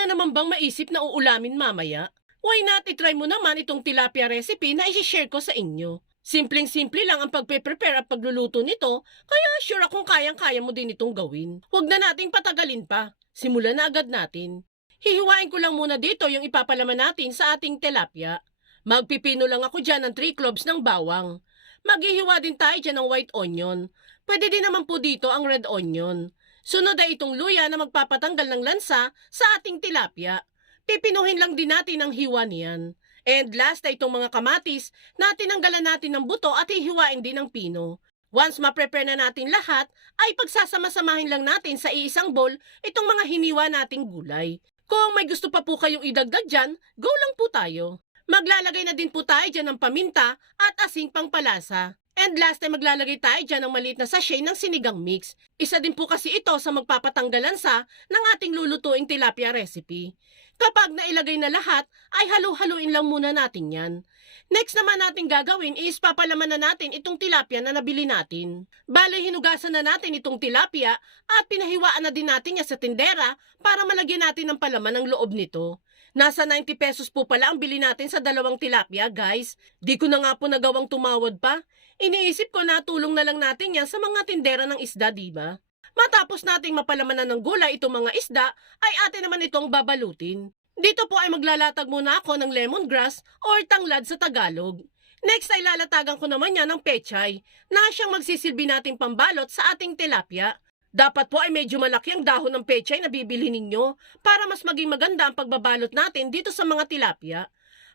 na naman bang maisip na uulamin mamaya? Why not itry mo naman itong tilapia recipe na isi-share ko sa inyo? Simpleng-simple lang ang pagpe-prepare at pagluluto nito, kaya sure akong kayang-kaya mo din itong gawin. Huwag na nating patagalin pa. Simulan na agad natin. Hihiwain ko lang muna dito yung ipapalaman natin sa ating tilapia. Magpipino lang ako dyan ng 3 cloves ng bawang. Maghihiwa din tayo dyan ng white onion. Pwede din naman po dito ang red onion. Sunod ay itong luya na magpapatanggal ng lansa sa ating tilapia. Pipinuhin lang din natin ang hiwa niyan. And last ay itong mga kamatis na tinanggalan natin ng buto at hihiwain din ng pino. Once ma-prepare na natin lahat, ay pagsasama-samahin lang natin sa iisang bowl itong mga hiniwa nating gulay. Kung may gusto pa po kayong idagdag dyan, go lang po tayo. Maglalagay na din po tayo dyan ng paminta at asing pangpalasa. And last ay maglalagay tayo dyan ng maliit na sachet ng sinigang mix. Isa din po kasi ito sa magpapatanggalan sa ng ating lulutuing tilapia recipe. Kapag nailagay na lahat, ay halu-haluin lang muna natin yan. Next naman natin gagawin is papalaman na natin itong tilapia na nabili natin. Bale, hinugasan na natin itong tilapia at pinahiwaan na din natin niya sa tindera para malagyan natin ng palaman ng loob nito. Nasa 90 pesos po pala ang bili natin sa dalawang tilapia, guys. Di ko na nga po nagawang tumawad pa. Iniisip ko na tulong na lang natin yan sa mga tindera ng isda, di ba? Matapos nating mapalamanan ng gulay itong mga isda, ay atin naman itong babalutin. Dito po ay maglalatag muna ako ng lemongrass or tanglad sa Tagalog. Next ay lalatagan ko naman yan ng pechay na siyang magsisilbi nating pambalot sa ating tilapia. Dapat po ay medyo malaki ang dahon ng pechay na bibili ninyo para mas maging maganda ang pagbabalot natin dito sa mga tilapia.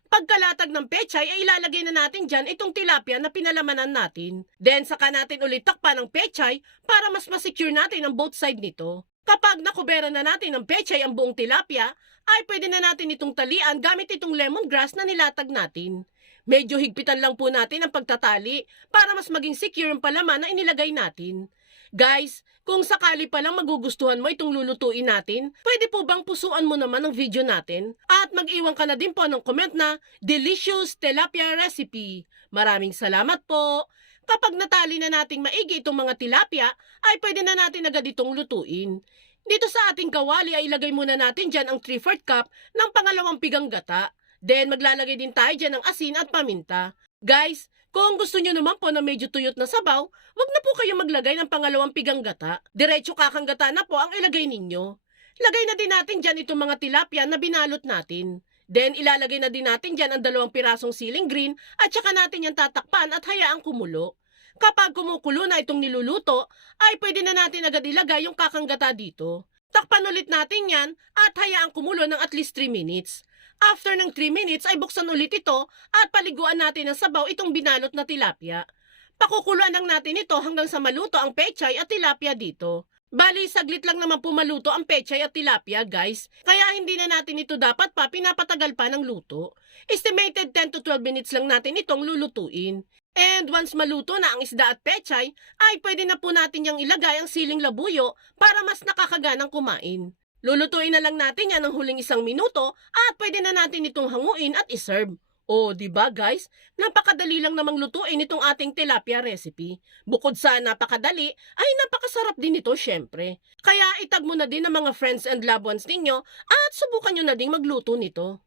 Pagkalatag ng pechay ay ilalagay na natin dyan itong tilapia na pinalamanan natin. Then saka natin ulit takpan ng pechay para mas masecure natin ang both side nito. Kapag nakubera na natin ng pechay ang buong tilapia, ay pwede na natin itong talian gamit itong lemongrass na nilatag natin. Medyo higpitan lang po natin ang pagtatali para mas maging secure ang palaman na inilagay natin. Guys, kung sakali pa lang magugustuhan mo itong lulutuin natin, pwede po bang pusuan mo naman ang video natin? At mag-iwan ka na din po ng comment na Delicious Tilapia Recipe. Maraming salamat po! Kapag natali na nating maigi itong mga tilapia, ay pwede na natin agad itong lutuin. Dito sa ating kawali ay ilagay muna natin dyan ang 3-4 cup ng pangalawang pigang gata. Then maglalagay din tayo dyan ng asin at paminta. Guys, kung gusto nyo naman po na medyo tuyot na sabaw, wag na po kayo maglagay ng pangalawang pigang gata. Diretso kakang gata na po ang ilagay ninyo. Lagay na din natin dyan itong mga tilapia na binalot natin. Then ilalagay na din natin dyan ang dalawang pirasong siling green at saka natin yan tatakpan at hayaang kumulo. Kapag kumukulo na itong niluluto, ay pwede na natin agad ilagay yung kakanggata dito. Takpan ulit natin yan at hayaang kumulo ng at least 3 minutes. After ng 3 minutes ay buksan ulit ito at paliguan natin ng sabaw itong binalot na tilapia. Pakukuluan lang natin ito hanggang sa maluto ang pechay at tilapia dito. Bali, saglit lang naman po maluto ang pechay at tilapia, guys. Kaya hindi na natin ito dapat pa pinapatagal pa ng luto. Estimated 10 to 12 minutes lang natin itong lulutuin. And once maluto na ang isda at pechay, ay pwede na po natin yung ilagay ang siling labuyo para mas nakakaganang kumain. Lulutuin na lang natin yan ng huling isang minuto at pwede na natin itong hanguin at iserve. O, di ba guys? Napakadali lang namang lutuin itong ating tilapia recipe. Bukod sa napakadali, ay napakasarap din ito syempre. Kaya itag mo na din ang mga friends and loved ones ninyo at subukan nyo na ding magluto nito.